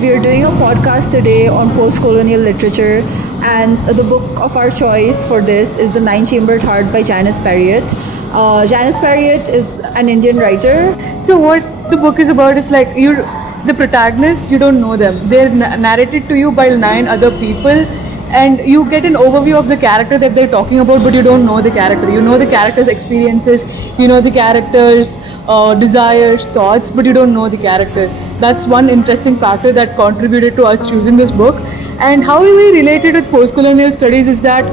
We are doing a podcast today on post-colonial literature, and the book of our choice for this is The Nine-Chambered Heart by Janice Parriott. Janice Parriott is an Indian writer. So what the book is about is like the protagonists, you don't know them. They're narrated to you by 9 other people, and you get an overview of the character that they're talking about, but you don't know the character. You know the character's experiences, you know the character's desires, thoughts, but you don't know the character. That's one interesting factor that contributed to us choosing this book. And how we related with post-colonial studies is that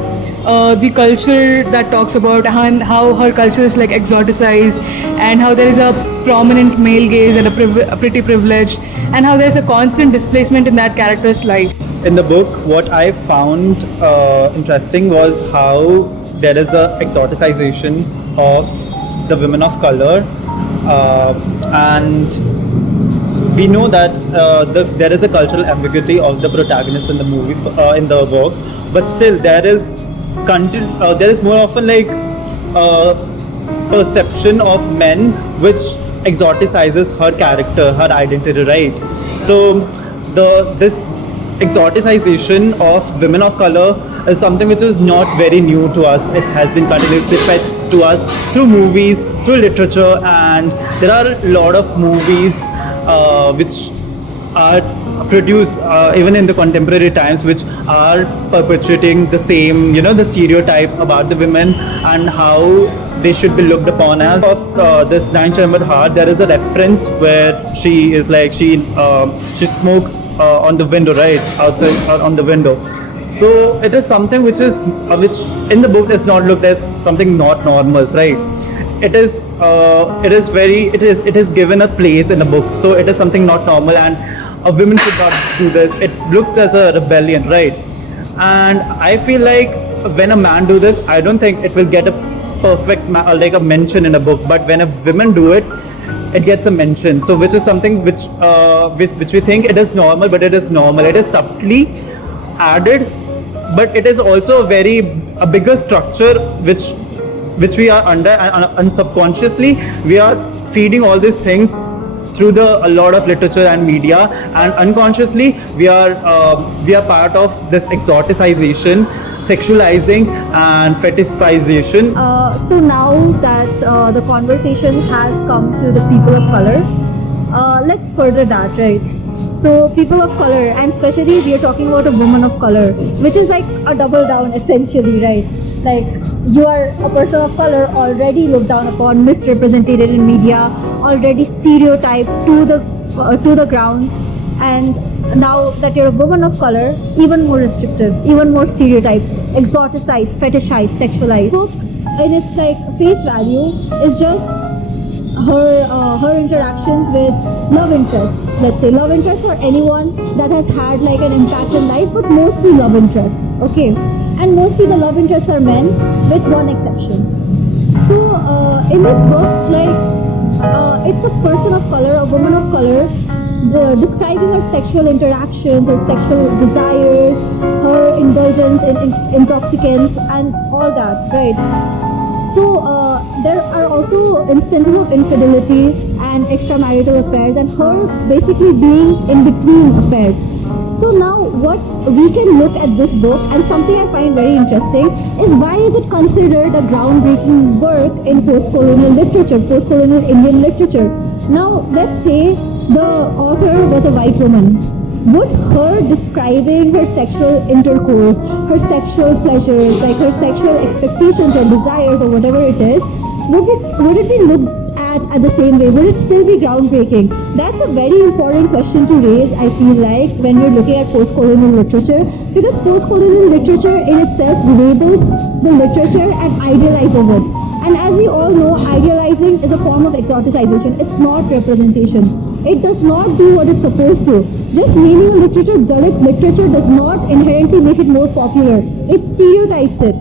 the culture that talks about how her culture is like exoticized, and how there is a prominent male gaze and a pretty privilege, and how there's a constant displacement in that character's life. In the book, what I found interesting was how there is a exoticization of the women of color, and we know that there is a cultural ambiguity of the protagonist in the movie, in the work, but still there is more often like perception of men which exoticizes her character, her identity, right? So this exoticization of women of color is something which is not very new to us. It has been continuously fed to us through movies, through literature, and there are a lot of movies which are produced even in the contemporary times, which are perpetuating the same, the stereotype about the women and how they should be looked upon as. Of this Nine-Chambered Heart, there is a reference where she is like she smokes on the window, right, outside on the window. So it is something which in the book is not looked as something not normal, right? It is given a place in the book, so it is something not normal, and a woman should not do this. It looks as a rebellion, right? And I feel like when a man do this, I don't think it will get a perfect like a mention in a book, but when a women do it, it gets a mention. So which is something which we think it is normal, but it is normal. It is subtly added, but it is also a bigger structure which we are under, and subconsciously we are feeding all these things through a lot of literature and media, and unconsciously we are part of this exoticization, sexualizing and fetishization. So now that the conversation has come to the people of color, let's further that, right? So people of color, and especially we are talking about a woman of color, which is like a double down essentially, right? Like you are a person of color already looked down upon, misrepresented in media, already stereotyped to the ground, and now that you're a woman of color, even more restrictive, even more stereotyped, exoticized, fetishized, sexualized. Book in its like face value is just her interactions with love interests. Let's say love interests or anyone that has had like an impact in life, but mostly love interests. Okay, and mostly the love interests are men, with one exception. So in this book, like it's a person of color, a woman of color, describing her sexual interactions, her sexual desires, her indulgence in intoxicants and all that, right? So there are also instances of infidelity and extramarital affairs, and her basically being in between affairs. So now what we can look at this book, and something I find very interesting is why is it considered a groundbreaking work in post-colonial literature, post-colonial Indian literature. Now let's say the author was a white woman. Would her describing her sexual intercourse, her sexual pleasures, like her sexual expectations or desires or whatever it is, would it be looked at the same way? Would it still be groundbreaking? That's a very important question to raise, I feel like, when you're looking at post-colonial literature, because post-colonial literature in itself labels the literature and idealizes it. And as we all know, idealizing is a form of exoticization. It's not representation. It does not do what it's supposed to. Just naming a literature Dalit literature does not inherently make it more popular. It stereotypes it.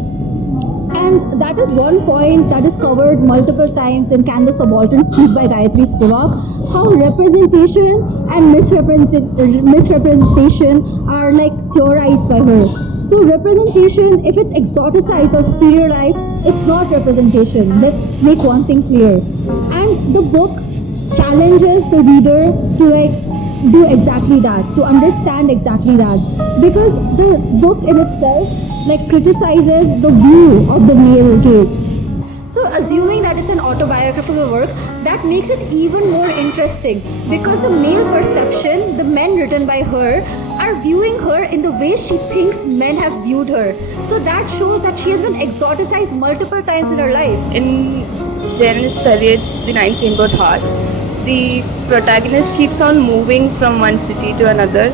And that is one point that is covered multiple times in Can the Subaltern Speak by Gayatri Spivak, how representation and misrepresentation are like theorized by her. So representation, if it's exoticized or stereotyped, it's not representation. Let's make one thing clear. And the book challenges the reader to like do exactly that, to understand exactly that, because the book in itself like criticizes the view of the male gaze. So assuming that it's an autobiographical work, that makes it even more interesting because the male perception, the men written by her, are viewing her in the way she thinks men have viewed her. So that shows that she has been exoticized multiple times in her life. In Janice Perriot's The Nine Chambered Heart, the protagonist keeps on moving from one city to another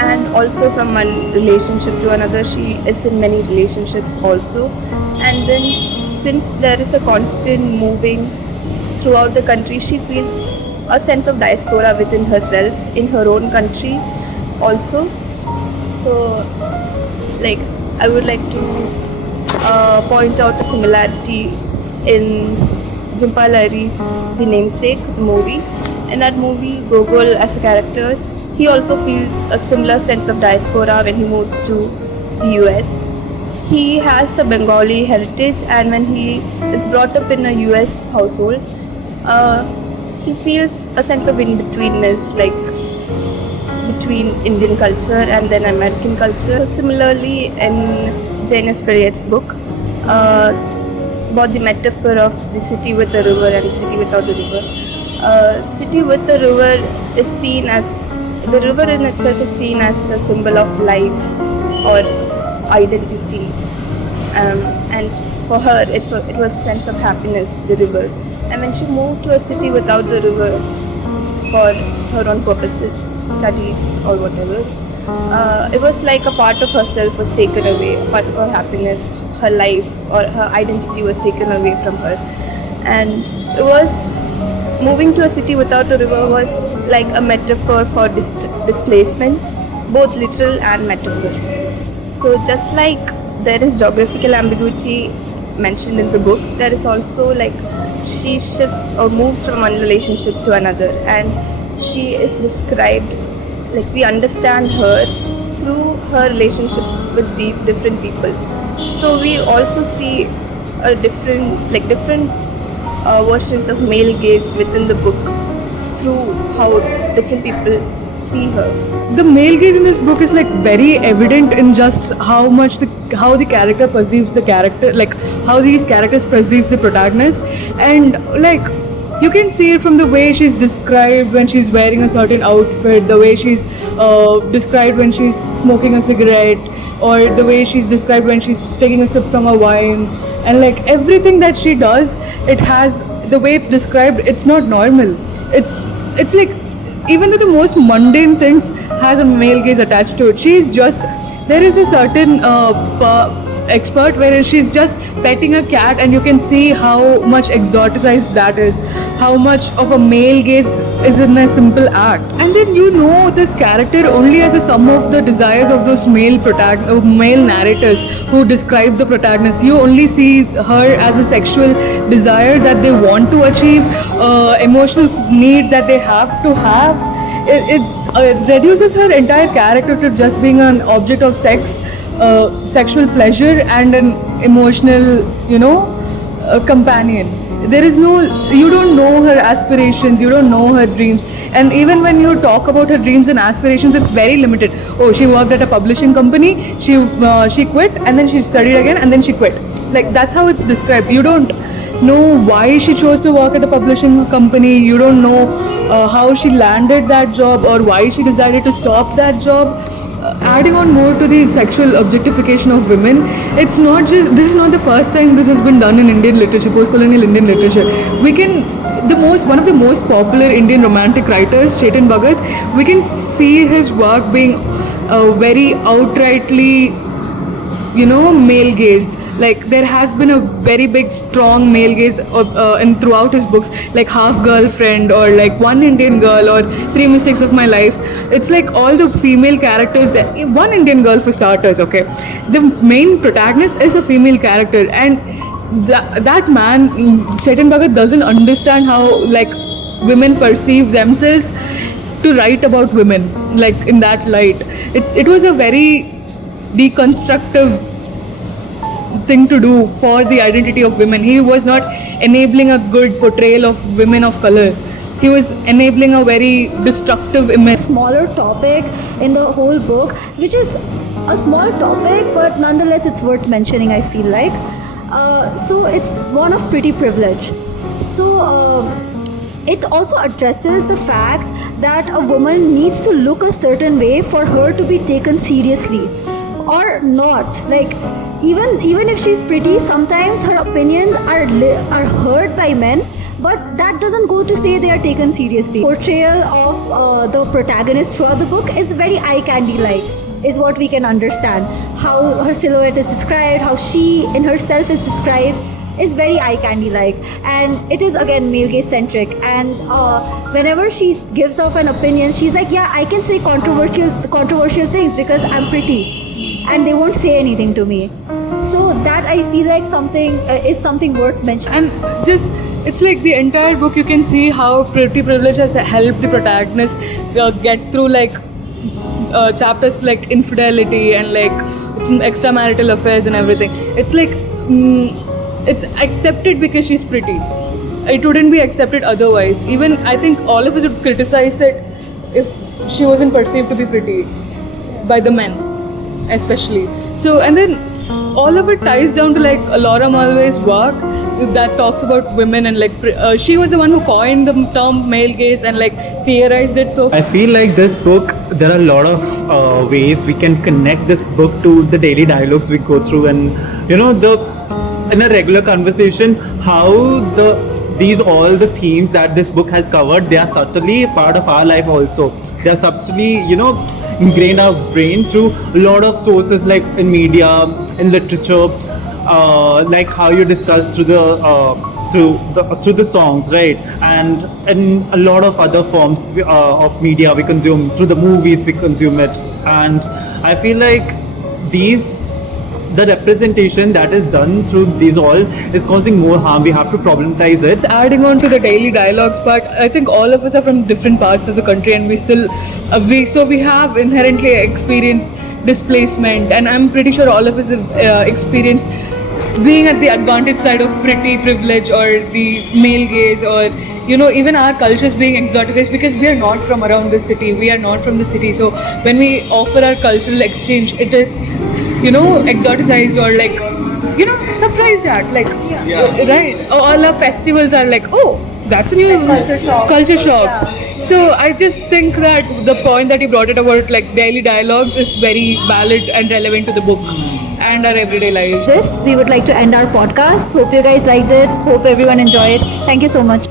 and also from one relationship to another. She is in many relationships also. And then since there is a constant moving throughout the country, she feels a sense of diaspora within herself, in her own country also. So, like, I would like to point out a similarity in Jhumpa Lahiri's The Namesake, the movie. In that movie, Gogol as a character, he also feels a similar sense of diaspora when he moves to the US. He has a Bengali heritage, and when he is brought up in a US household, he feels a sense of in-betweenness, like between Indian culture and then American culture. Similarly, in Janice Perriot's book, about the metaphor of the city with the river and the city without the river. City with the river is seen as, the river in itself is seen as a symbol of life or identity, and for her it was a sense of happiness, the river. And when she moved to a city without the river for her own purposes, studies or whatever, it was like a part of herself was taken away, a part of her happiness, her life or her identity was taken away from her. And it was, moving to a city without a river was like a metaphor for displacement, both literal and metaphor. So just like there is geographical ambiguity mentioned in the book, there is also like she shifts or moves from one relationship to another, and she is described, like we understand her through her relationships with these different people. So we also see a different versions of male gaze within the book through how different people see her. The male gaze in this book is like very evident in just how the character perceives the character, like how these characters perceives the protagonist, and like you can see it from the way she's described when she's wearing a certain outfit, the way she's described when she's smoking a cigarette, or the way she's described when she's taking a sip from a wine, and like everything that she does, it has the way it's described. It's not normal. It's like even though the most mundane things has a male gaze attached to it. She's just, there is a certain expert where she's just petting a cat, and you can see how much exoticized that is, how much of a male gaze is in a simple act. And then you know this character only as a sum of the desires of those male narrators who describe the protagonist. You only see her as a sexual desire that they want to achieve, emotional need that they have to have. It reduces her entire character to just being an object of sex, sexual pleasure, and an emotional, companion. There is no, you don't know her aspirations, you don't know her dreams, and even when you talk about her dreams and aspirations, it's very limited. Oh, she worked at a publishing company, she quit, and then she studied again, and then she quit. Like that's how it's described. You don't know why she chose to work at a publishing company. You don't know how she landed that job or why she decided to stop that job. Adding on more to the sexual objectification of women, it's not just, this is not the first time this has been done in Indian literature, post-colonial Indian literature. We can, one of the most popular Indian romantic writers, Chetan Bhagat, we can see his work being very outrightly, male gazed. Like there has been a very big strong male gaze in throughout his books, like Half Girlfriend or like One Indian Girl or Three Mistakes of My Life. It's like all the female characters, One Indian Girl for starters, okay, the main protagonist is a female character, and that man Chetan Bhagat doesn't understand how like women perceive themselves to write about women like in that light. It was a very deconstructive thing to do for the identity of women. He was not enabling a good portrayal of women of color. he was enabling a very destructive image. Smaller topic in the whole book, which is a small topic, but nonetheless it's worth mentioning, I feel like. So it's one of pretty privilege. So it also addresses the fact that a woman needs to look a certain way for her to be taken seriously or not. Like even if she's pretty, sometimes her opinions are heard by men, but that doesn't go to say they are taken seriously. Portrayal of the protagonist throughout the book is very eye candy like, is what we can understand. How her silhouette is described, how she in herself is described, is very eye candy like, and it is again male gaze centric. And whenever she gives off an opinion, she's like, yeah, I can say controversial things because I'm pretty, and they won't say anything to me. So that I feel like something is something worth mentioning. And just, it's like the entire book, you can see how pretty privilege has helped the protagonist get through like chapters like infidelity and like extramarital affairs and everything. It's like it's accepted because she's pretty. It wouldn't be accepted otherwise. Even I think all of us would criticize it if she wasn't perceived to be pretty by the men especially. So, and then all of it ties down to like Laura Mulvey's work that talks about women, and like she was the one who coined the term male gaze and like theorized it. So I feel like this book, there are a lot of ways we can connect this book to the daily dialogues we go through, and you know, in a regular conversation, how all the themes that this book has covered, they are subtly part of our life also. They are subtly, you know, ingrained our brain through a lot of sources, like in media, in literature, like how you discussed through the songs, right? And in a lot of other forms of media we consume, through the movies we consume it. And I feel like the representation that is done through these all is causing more harm. We have to problematize it. adding on to the daily dialogues part, I think all of us are from different parts of the country, and we still we have inherently experienced displacement, and I'm pretty sure all of us have experienced being at the advantage side of pretty privilege or the male gaze, or you know, even our cultures being exoticized because we are not from around the city, we are not from the city. So when we offer our cultural exchange, it is, you know, exoticized or like, you know, surprised at like, right? All our festivals are like, oh, that's a new culture shocks. So I just think that the point that you brought it about like daily dialogues is very valid and relevant to the book and our everyday lives. This, we would like to end our podcast. Hope you guys liked it. Hope everyone enjoyed. Thank you so much.